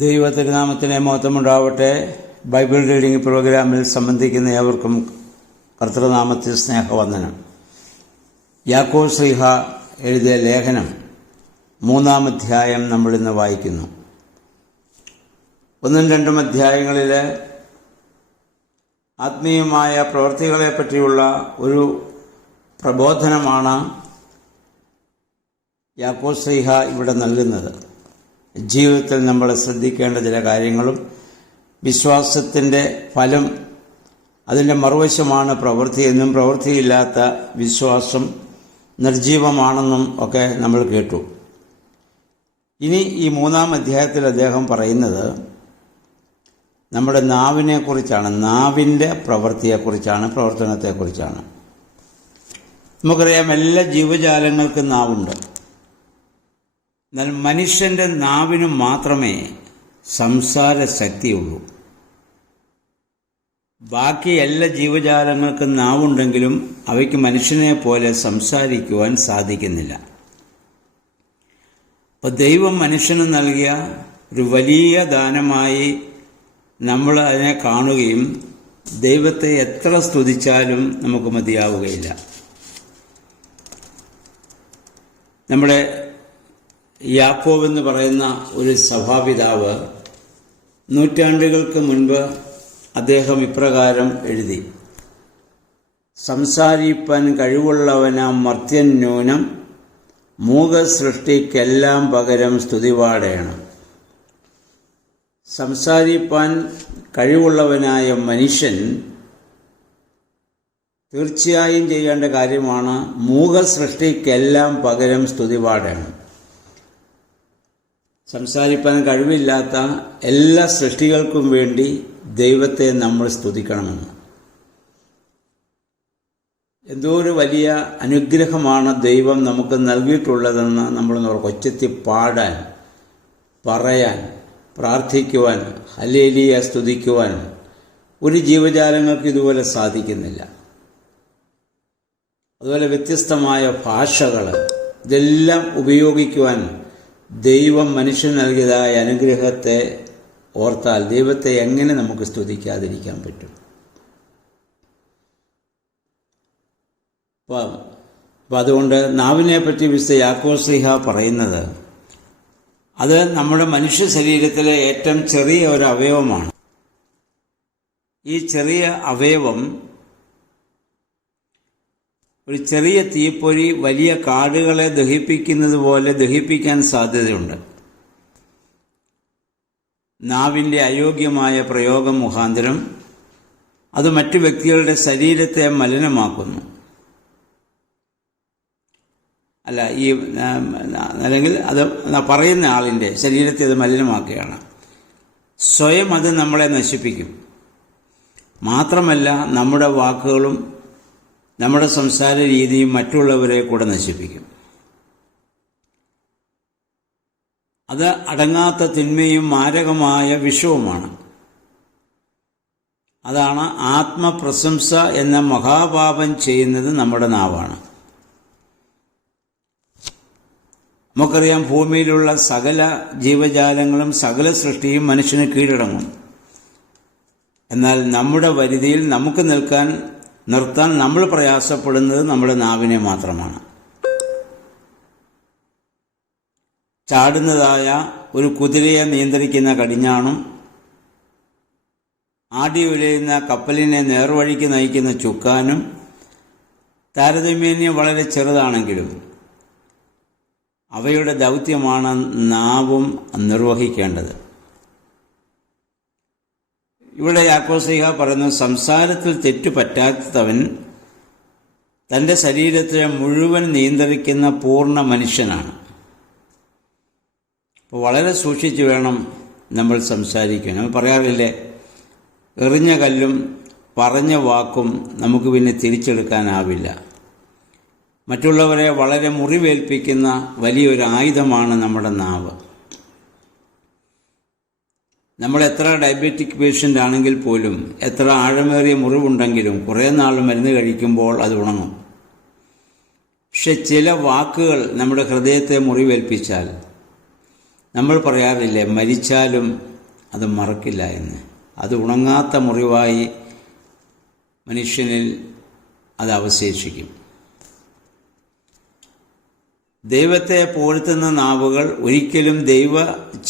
ദൈവ തിരുനാമത്തിന് മഹത്വമുണ്ടാവട്ടെ. Bible reading പ്രോഗ്രാമിൽ സംബന്ധിക്കുന്ന ഏവർക്കും കർത്തൃനാമത്തിൽ സ്നേഹവന്ദനം. യാക്കോബ് ശ്ലീഹ എഴുതിയ ലേഖനം 3-ാം അധ്യായം നമ്മളിന്ന് വായിക്കുന്നു. 1-2 അധ്യായങ്ങളിൽ ആത്മീയമായ പ്രവൃത്തികളെപ്പറ്റിയുള്ള ഒരു പ്രബോധനമാണ് യാക്കോബ് ശ്ലീഹ ഇവിടെ നൽകുന്നത്. ജീവിതത്തിൽ നമ്മൾ ശ്രദ്ധിക്കേണ്ട ചില കാര്യങ്ങളും വിശ്വാസത്തിൻ്റെ ഫലം, അതിൻ്റെ മറുവശമാണ് പ്രവൃത്തിയെന്നും പ്രവൃത്തിയില്ലാത്ത വിശ്വാസം നിർജീവമാണെന്നും ഒക്കെ നമ്മൾ കേട്ടു. ഇനി ഈ 3-ാം അധ്യായത്തിൽ അദ്ദേഹം പറയുന്നത് നമ്മുടെ നാവിനെക്കുറിച്ചാണ്, നാവിൻ്റെ പ്രവൃത്തിയെക്കുറിച്ചാണ്, പ്രവർത്തനത്തെക്കുറിച്ചാണ്. നമുക്കറിയാം, എല്ലാ ജീവജാലങ്ങൾക്കും നാവുണ്ട്. എന്നാൽ മനുഷ്യൻ്റെ നാവിന് മാത്രമേ സംസാര ശക്തിയുള്ളൂ. ബാക്കി എല്ലാ ജീവജാലങ്ങൾക്കും നാവുണ്ടെങ്കിലും അവയ്ക്ക് മനുഷ്യനെ പോലെ സംസാരിക്കുവാൻ സാധിക്കുന്നില്ല. അപ്പോൾ ദൈവം മനുഷ്യന് നൽകിയ ഒരു വലിയ ദാനമായി നമ്മൾ അതിനെ കാണുകയും ദൈവത്തെ എത്ര സ്തുതിച്ചാലും നമുക്ക് മതിയാവുകയില്ല. നമ്മുടെ യാക്കോബ് എന്ന് പറയുന്ന ഒരു സഭാപിതാവ് നൂറ്റാണ്ടുകൾക്ക് മുൻപ് അദ്ദേഹം ഇപ്രകാരം എഴുതി: സംസാരിപ്പാൻ കഴിവുള്ളവനാം മർത്യൻ ന്യൂനം, മൂകസൃഷ്ടിക്കെല്ലാം പകരം സ്തുതിപാടേണം. സംസാരിപ്പാൻ കഴിവുള്ളവനായ മനുഷ്യൻ തീർച്ചയായും ചെയ്യേണ്ട കാര്യമാണ് മൂകസൃഷ്ടിക്കെല്ലാം പകരം സ്തുതിപാടേണം. സംസാരിപ്പാൻ കഴിവില്ലാത്ത എല്ലാ സൃഷ്ടികൾക്കും വേണ്ടി ദൈവത്തെ നമ്മൾ സ്തുതിക്കണമെന്ന്. എന്തോ ഒരു വലിയ അനുഗ്രഹമാണ് ദൈവം നമുക്ക് നൽകിയിട്ടുള്ളതെന്ന് നമ്മൾ ഒച്ചത്തിൽ പാടാൻ, പറയാൻ, പ്രാർത്ഥിക്കുവാൻ, ഹല്ലേലൂയ സ്തുതിക്കുവാൻ ഒരു ജീവജാലങ്ങൾക്ക് ഇതുപോലെ സാധിക്കുന്നില്ല. അതുപോലെ വ്യത്യസ്തമായ ഭാഷകൾ, ഇതെല്ലാം ഉപയോഗിക്കുവാൻ ദൈവം മനുഷ്യൻ നൽകിയതായ അനുഗ്രഹത്തെ ഓർത്താൽ ദൈവത്തെ എങ്ങനെ നമുക്ക് സ്തുതിക്കാതിരിക്കാൻ പറ്റും? അപ്പം അതുകൊണ്ട് നാവിനെ പറ്റി വിശുദ്ധ യാക്കോബ് ശ്ലീഹ പറയുന്നത്, അത് നമ്മുടെ മനുഷ്യ ശരീരത്തിലെ ഏറ്റവും ചെറിയ ഒരു അവയവമാണ്. ഈ ചെറിയ അവയവം ഒരു ചെറിയ തീപ്പൊരി വലിയ കാടുകളെ ദഹിപ്പിക്കുന്നത് പോലെ ദഹിപ്പിക്കാൻ സാധ്യതയുണ്ട്. നാവിൻ്റെ അയോഗ്യമായ പ്രയോഗം മുഖാന്തരം അത് മറ്റു വ്യക്തികളുടെ ശരീരത്തെ മലിനമാക്കുന്നു. അല്ലെങ്കിൽ അത് പറയുന്ന ആളിൻ്റെ ശരീരത്തെ അത് മലിനമാക്കുകയാണ്. സ്വയം അത് നമ്മളെ നശിപ്പിക്കും. മാത്രമല്ല, നമ്മുടെ വാക്കുകളും നമ്മുടെ സംസാര രീതിയും മറ്റുള്ളവരെ കൂടെ നശിപ്പിക്കും. അത് അടങ്ങാത്ത തിന്മയും മാരകമായ വിഷവുമാണ്. അതാണ് ആത്മപ്രശംസ എന്ന മഹാപാപം ചെയ്യുന്നത് നമ്മുടെ നാവാണ്. നമുക്കറിയാം, ഭൂമിയിലുള്ള സകല ജീവജാലങ്ങളും സകല സൃഷ്ടിയും മനുഷ്യന് കീഴടങ്ങും. എന്നാൽ നമ്മുടെ പരിധിയിൽ നമുക്ക് നിർത്താൻ നമ്മൾ പ്രയാസപ്പെടുന്നത് നമ്മുടെ നാവിനെ മാത്രമാണ്. ചാടുന്നതായ ഒരു കുതിരയെ നിയന്ത്രിക്കുന്ന കടിഞ്ഞാണും ആടി ഉലയുന്ന കപ്പലിനെ നേർവഴിക്ക് നയിക്കുന്ന ചുക്കാനും താരതമ്യേന വളരെ ചെറുതാണെങ്കിലും അവയുടെ ദൗത്യമാണ് നാവും നിർവഹിക്കേണ്ടത്. ഇവിടെ യാക്കോബ് ശ്ലീഹ പറയുന്നു, സംസാരത്തിൽ തെറ്റു പറ്റാത്തവൻ തൻ്റെ ശരീരത്തെ മുഴുവൻ നിയന്ത്രിക്കുന്ന പൂർണ്ണ മനുഷ്യനാണ്. അപ്പോൾ വളരെ സൂക്ഷിച്ച് വേണം നമ്മൾ സംസാരിക്കാൻ. നമ്മൾ പറയാറില്ലേ, എറിഞ്ഞ കല്ലും പറഞ്ഞ വാക്കും നമുക്ക് പിന്നെ തിരിച്ചെടുക്കാനാവില്ല. മറ്റുള്ളവരെ വളരെ മുറിവേൽപ്പിക്കുന്ന വലിയൊരു ആയുധമാണ് നമ്മുടെ നാവ്. നമ്മൾ എത്ര ഡയബറ്റിക് പേഷ്യൻ്റ് ആണെങ്കിൽ പോലും, എത്ര ആഴമേറിയ മുറിവുണ്ടെങ്കിലും കുറേ നാൾ മരുന്ന് കഴിക്കുമ്പോൾ അത് ഉണങ്ങും. പക്ഷെ ചില വാക്കുകൾ നമ്മുടെ ഹൃദയത്തെ മുറിവേൽപ്പിച്ചാൽ നമ്മൾ പറയാറില്ലേ, മരിച്ചാലും അത് മറക്കില്ല എന്ന്. അത് ഉണങ്ങാത്ത മുറിവായി മനുഷ്യനിൽ അത് അവശേഷിക്കും. ദൈവത്തെ പുകഴ്ത്തുന്ന നാവുകൾ ഒരിക്കലും ദൈവ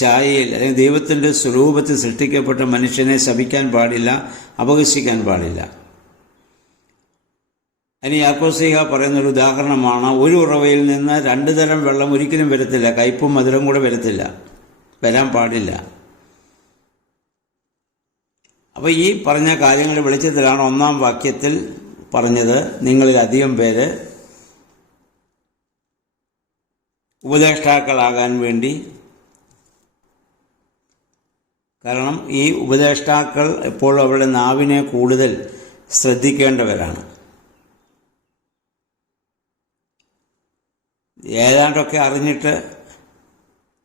ഛായയിൽ അല്ലെങ്കിൽ ദൈവത്തിൻ്റെ സ്വരൂപത്തിൽ സൃഷ്ടിക്കപ്പെട്ട മനുഷ്യനെ ശപിക്കാൻ പാടില്ല, അപഹസിക്കാൻ പാടില്ല. ഇനി യാക്കോബ് പറയുന്നൊരു ഉദാഹരണമാണ്, ഒരു ഉറവയിൽ നിന്ന് 2 തരം വെള്ളം ഒരിക്കലും വരത്തില്ല, കയ്പും മധുരം കൂടെ വരാൻ പാടില്ല. അപ്പോൾ ഈ പറഞ്ഞ കാര്യങ്ങളുടെ വെളിച്ചത്തിലാണ് 1-ാം വാക്യത്തിൽ പറഞ്ഞത്, നിങ്ങളിൽ അധികം പേര് ഉപദേഷ്ടാക്കളാകാൻ വേണ്ടി. കാരണം ഈ ഉപദേഷ്ടാക്കൾ എപ്പോഴും അവരുടെ നാവിനെ കൂടുതൽ ശ്രദ്ധിക്കേണ്ടവരാണ്. ഏതാണ്ടൊക്കെ അറിഞ്ഞിട്ട്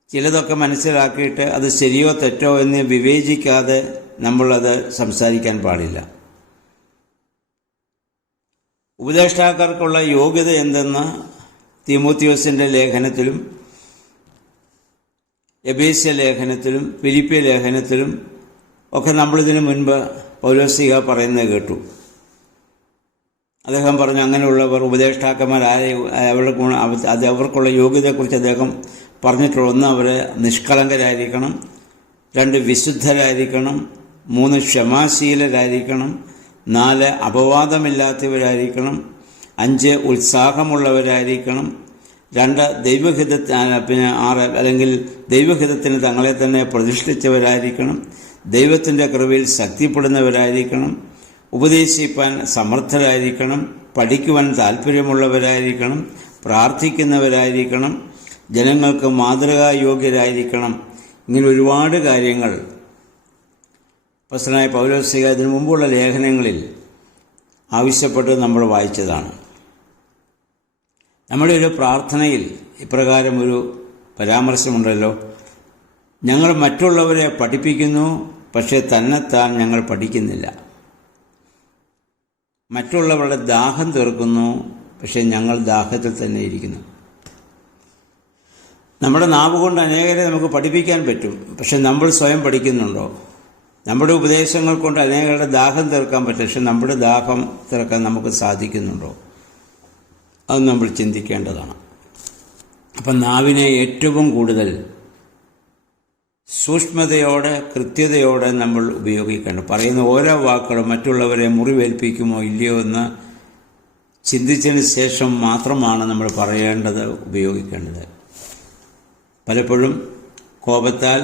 ചിലതൊക്കെ മനസ്സിലാക്കിയിട്ട് അത് ശരിയോ തെറ്റോ എന്ന് വിവേചിക്കാതെ നമ്മളത് സംസാരിക്കാൻ പാടില്ല. ഉപദേഷ്ടാക്കൾക്കുള്ള യോഗ്യത എന്തെന്ന് തീമോത്തിയോസിൻ്റെ ലേഖനത്തിലും എബേസ്യ ലേഖനത്തിലും ഫിലിപ്പിയ ലേഖനത്തിലും ഒക്കെ നമ്മളിതിനു മുൻപ് പൗലോസ് പറയുന്നത് കേട്ടു. അദ്ദേഹം പറഞ്ഞു, അങ്ങനെയുള്ളവർ ഉപദേഷ്ടാക്കന്മാർ അവർക്കുള്ള യോഗ്യതയെക്കുറിച്ച് അദ്ദേഹം പറഞ്ഞിട്ടുള്ള: 1, അവർ നിഷ്കളങ്കരായിരിക്കണം; 2, വിശുദ്ധരായിരിക്കണം; 3, ക്ഷമാശീലരായിരിക്കണം; 4, അപവാദമില്ലാത്തവരായിരിക്കണം; 5, ഉത്സാഹമുള്ളവരായിരിക്കണം; 2, ദൈവഹിതത്തിന് തങ്ങളെ തന്നെ പ്രതിഷ്ഠിച്ചവരായിരിക്കണം; ദൈവത്തിൻ്റെ കൃപയിൽ ശക്തിപ്പെടുന്നവരായിരിക്കണം; ഉപദേശിപ്പാൻ സമർത്ഥരായിരിക്കണം; പഠിക്കുവാൻ താല്പര്യമുള്ളവരായിരിക്കണം; പ്രാർത്ഥിക്കുന്നവരായിരിക്കണം; ജനങ്ങൾക്ക് മാതൃകായോഗ്യരായിരിക്കണം. ഇങ്ങനെ ഒരുപാട് കാര്യങ്ങൾ അപ്പോസ്തലനായ പൗലോസ് ഇതിനു മുമ്പുള്ള ലേഖനങ്ങളിൽ ആവശ്യപ്പെട്ട് നമ്മൾ വായിച്ചതാണ്. നമ്മുടെ ഒരു പ്രാർത്ഥനയിൽ ഇപ്രകാരം ഒരു പരാമർശമുണ്ടല്ലോ: ഞങ്ങൾ മറ്റുള്ളവരെ പഠിപ്പിക്കുന്നു, പക്ഷേ തന്നെത്താൻ ഞങ്ങൾ പഠിക്കുന്നില്ല. മറ്റുള്ളവരുടെ ദാഹം തീർക്കുന്നു, പക്ഷേ ഞങ്ങൾ ദാഹത്തിൽ തന്നെ ഇരിക്കുന്നു. നമ്മുടെ നാവ് കൊണ്ട് അനേകരെ നമുക്ക് പഠിപ്പിക്കാൻ പറ്റും, പക്ഷെ നമ്മൾ സ്വയം പഠിക്കുന്നുണ്ടോ? നമ്മുടെ ഉപദേശങ്ങൾ കൊണ്ട് അനേകരുടെ ദാഹം തീർക്കാൻ പറ്റും, പക്ഷെ നമ്മുടെ ദാഹം തീർക്കാൻ നമുക്ക് സാധിക്കുന്നുണ്ടോ? അത് നമ്മൾ ചിന്തിക്കേണ്ടതാണ്. അപ്പം നാവിനെ ഏറ്റവും കൂടുതൽ സൂക്ഷ്മതയോടെ, കൃത്യതയോടെ നമ്മൾ ഉപയോഗിക്കണം. പറയുന്ന ഓരോ വാക്കുകളും മറ്റുള്ളവരെ മുറിവേൽപ്പിക്കുമോ ഇല്ലയോ എന്ന് ചിന്തിച്ചതിന് ശേഷം മാത്രമാണ് നമ്മൾ പറയേണ്ടത്, ഉപയോഗിക്കേണ്ടത്. പലപ്പോഴും കോപത്താൽ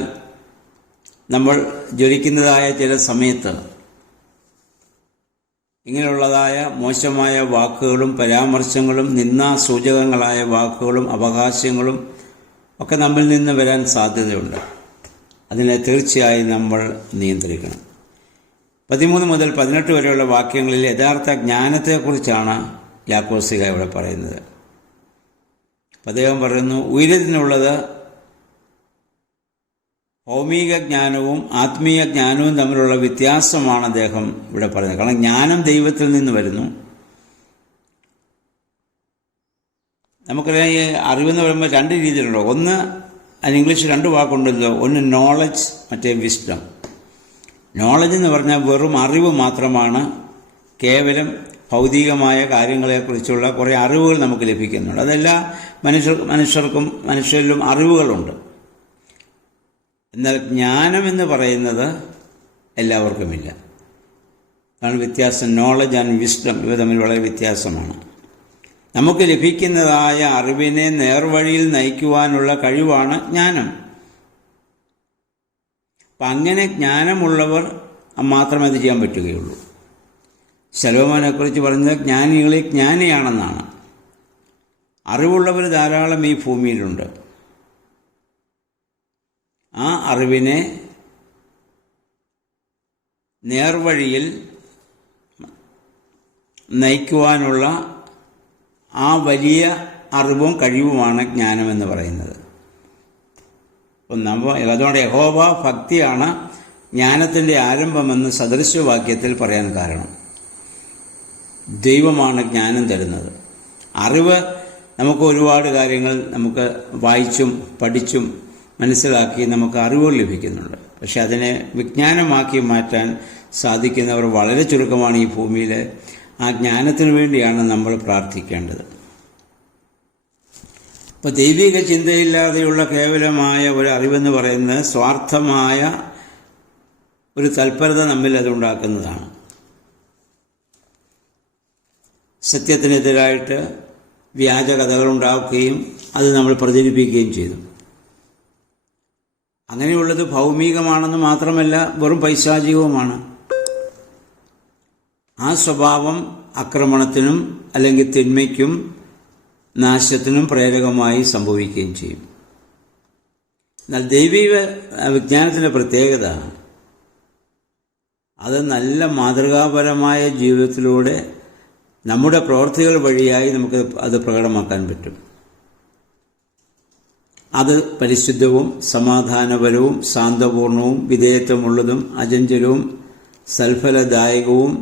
നമ്മൾ ജ്വലിക്കുന്നതായ ചില സമയത്ത് ഇങ്ങനെയുള്ളതായ മോശമായ വാക്കുകളും പരാമർശങ്ങളും നിന്ദാസൂചകങ്ങളായ വാക്കുകളും അപഹാസ്യങ്ങളും ഒക്കെ നമ്മിൽ നിന്ന് വരാൻ സാധ്യതയുണ്ട്. അതിനെ തീർച്ചയായും നമ്മൾ നിയന്ത്രിക്കണം. 13 മുതൽ 18 വരെയുള്ള വാക്യങ്ങളിൽ യഥാർത്ഥ ജ്ഞാനത്തെക്കുറിച്ചാണ് യാക്കോബ് ഇവിടെ പറയുന്നത്. അദ്ദേഹം പറയുന്നു, ഉയരത്തിനുള്ളത് ഭൗമിക ജ്ഞാനവും ആത്മീയ ജ്ഞാനവും തമ്മിലുള്ള വ്യത്യാസമാണ് അദ്ദേഹം ഇവിടെ പറയുന്നത്. കാരണം ജ്ഞാനം ദൈവത്തിൽ നിന്ന് വരുന്നു. നമുക്കറിയാം, ഈ അറിവെന്ന് പറയുമ്പോൾ 2 രീതിയിലുണ്ടോ. ഒന്ന്, അതിന് ഇംഗ്ലീഷിൽ 2 വാക്കുണ്ടല്ലോ, ഒന്ന് നോളജ്, മറ്റേ വിസ്ഡം. നോളജ് എന്ന് പറഞ്ഞാൽ വെറും അറിവ് മാത്രമാണ്. കേവലം ഭൗതികമായ കാര്യങ്ങളെക്കുറിച്ചുള്ള കുറേ അറിവുകൾ നമുക്ക് ലഭിക്കുന്നുണ്ട്. അതെല്ലാ മനുഷ്യരിലും അറിവുകളുണ്ട്. എന്നാൽ ജ്ഞാനം എന്ന് പറയുന്നത് എല്ലാവർക്കുമില്ല. അതാണ് വ്യത്യാസം. നോളജ് ആൻഡ് വിസ്ഡം ഇവ തമ്മിൽ വളരെ വ്യത്യാസമാണ്. നമുക്ക് ലഭിക്കുന്നതായ അറിവിനെ നേർവഴിയിൽ നയിക്കുവാനുള്ള കഴിവാണ് ജ്ഞാനം. അപ്പം അങ്ങനെ ജ്ഞാനമുള്ളവർ മാത്രമേ അത് ചെയ്യാൻ പറ്റുകയുള്ളൂ. ശലോമോനെക്കുറിച്ച് പറയുന്നത് ജ്ഞാനികളെ ജ്ഞാനിയാണെന്നാണ്. അറിവുള്ളവർ ധാരാളം ഈ ഭൂമിയിലുണ്ട്. ആ അറിവിനെ നേർവഴിയിൽ നയിക്കുവാനുള്ള ആ വലിയ അറിവും കഴിവുമാണ് ജ്ഞാനമെന്ന് പറയുന്നത്. അതുകൊണ്ട് യഹോവ ഭക്തിയാണ് ജ്ഞാനത്തിൻ്റെ ആരംഭമെന്ന് സദൃശവാക്യത്തിൽ പറയാൻ കാരണം. ദൈവമാണ് ജ്ഞാനം തരുന്നത്. അറിവ് നമുക്ക് ഒരുപാട് കാര്യങ്ങൾ നമുക്ക് വായിച്ചും പഠിച്ചും മനസ്സിലാക്കി നമുക്ക് അറിവുകൾ ലഭിക്കുന്നുണ്ട്. പക്ഷെ അതിനെ വിജ്ഞാനമാക്കി മാറ്റാൻ സാധിക്കുന്നവർ വളരെ ചുരുക്കമാണ് ഈ ഭൂമിയിൽ. ആ ജ്ഞാനത്തിനു വേണ്ടിയാണ് നമ്മൾ പ്രാർത്ഥിക്കേണ്ടത്. അപ്പോൾ ദൈവിക ചിന്തയില്ലാതെയുള്ള കേവലമായ ഒരു അറിവെന്ന് പറയുന്നത് സ്വാർത്ഥമായ ഒരു തൽപരത നമ്മിൽ അതുണ്ടാക്കുന്നതാണ്. സത്യത്തിനെതിരായിട്ട് വ്യാജ കഥകളുണ്ടാക്കുകയും അത് നമ്മൾ പ്രചരിപ്പിക്കുകയും ചെയ്തു. അങ്ങനെയുള്ളത് ഭൗമികമാണെന്ന് മാത്രമല്ല, വെറും പൈശാചികവുമാണ്. ആ സ്വഭാവം ആക്രമണത്തിനും അല്ലെങ്കിൽ തിന്മയ്ക്കും നാശത്തിനും പ്രേരകമായി സംഭവിക്കുകയും ചെയ്യും. എന്നാൽ ദൈവിക വിജ്ഞാനത്തിൻ്റെ പ്രത്യേകത അത് നല്ല മാതൃകാപരമായ ജീവിതത്തിലൂടെ നമ്മുടെ പ്രവൃത്തികൾ വഴിയായി നമുക്ക് അത് പ്രകടമാക്കാൻ പറ്റും. അത് പരിശുദ്ധവും സമാധാനപരവും ശാന്തപൂർണവും വിധേയത്വമുള്ളതും അചഞ്ചലവും സൽഫലദായകവും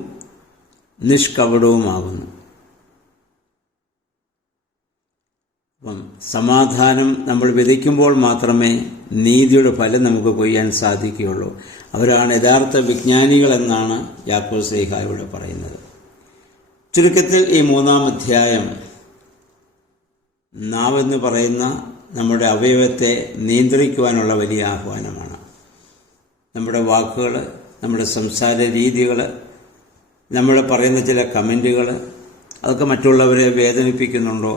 നിഷ്കപടവുമാകുന്നു. അപ്പം സമാധാനം നമ്മൾ വിതയ്ക്കുമ്പോൾ മാത്രമേ നീതിയുടെ ഫലം നമുക്ക് കൊയ്യാൻ സാധിക്കുകയുള്ളൂ. അവരാണ് യഥാർത്ഥ വിജ്ഞാനികളെന്നാണ് യാക്കോബ് ശ്ലീഹ ഇവിടെ പറയുന്നത്. ചുരുക്കത്തിൽ ഈ 3-ാം അധ്യായം നാവെന്ന് പറയുന്ന നമ്മുടെ അവയവത്തെ നിയന്ത്രിക്കുവാനുള്ള വലിയ ആഹ്വാനമാണ്. നമ്മുടെ വാക്കുകൾ, നമ്മുടെ സംസാര രീതികൾ, നമ്മൾ പറയുന്ന ചില കമൻറ്റുകൾ, അതൊക്കെ മറ്റുള്ളവരെ വേദനിപ്പിക്കുന്നുണ്ടോ,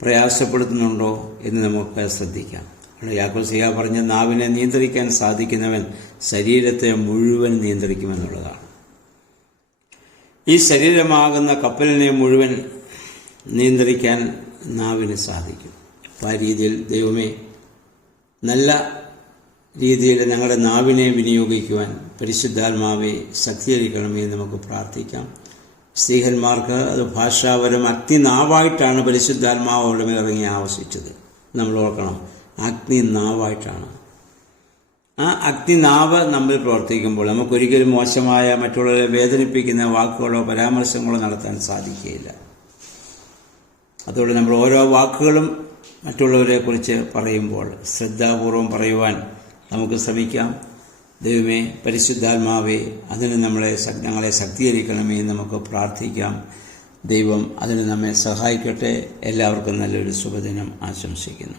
പ്രയാസപ്പെടുത്തുന്നുണ്ടോ എന്ന് നമുക്ക് ശ്രദ്ധിക്കാം. യാക്കോബ് ശ്ലീഹ പറഞ്ഞ നാവിനെ നിയന്ത്രിക്കാൻ സാധിക്കുന്നവൻ ശരീരത്തെ മുഴുവൻ നിയന്ത്രിക്കുമെന്നുള്ളതാണ്. ഈ ശരീരമാകുന്ന കപ്പലിനെ മുഴുവൻ നിയന്ത്രിക്കാൻ നാവിന് സാധിക്കും. അപ്പോൾ ആ രീതിയിൽ ദൈവമേ, നല്ല രീതിയിൽ ഞങ്ങളുടെ നാവിനെ വിനിയോഗിക്കുവാൻ പരിശുദ്ധാത്മാവെ ശക്തീകരിക്കണമേ എന്ന് നമുക്ക് പ്രാർത്ഥിക്കാം. സ്ത്രീഹന്മാർക്ക് അത് ഭാഷാപരം അഗ്നിനാവായിട്ടാണ് പരിശുദ്ധാത്മാവ് അവിടെ മേൽ ഇറങ്ങി ആവശ്യിച്ചത്. നമ്മൾ ഓർക്കണം, അഗ്നിനാവായിട്ടാണ്. ആ അഗ്നിനാവ് നമ്മൾ പ്രവർത്തിക്കുമ്പോൾ നമുക്കൊരിക്കലും മോശമായ, മറ്റുള്ളവരെ വേദനിപ്പിക്കുന്ന വാക്കുകളോ പരാമർശങ്ങളോ നടത്താൻ സാധിക്കുകയില്ല. അതുകൊണ്ട് നമ്മൾ ഓരോ വാക്കുകളും മറ്റുള്ളവരെക്കുറിച്ച് പറയുമ്പോൾ ശ്രദ്ധാപൂർവം പറയുവാൻ നമുക്ക് ശ്രമിക്കാം. ദൈവമേ, പരിശുദ്ധാത്മാവേ, അതിന് ഞങ്ങളെ ശക്തീകരിക്കണമേ എന്ന് നമുക്ക് പ്രാർത്ഥിക്കാം. ദൈവം അതിന് നമ്മെ സഹായിക്കട്ടെ. എല്ലാവർക്കും നല്ലൊരു ശുഭദിനം ആശംസിക്കുന്നു.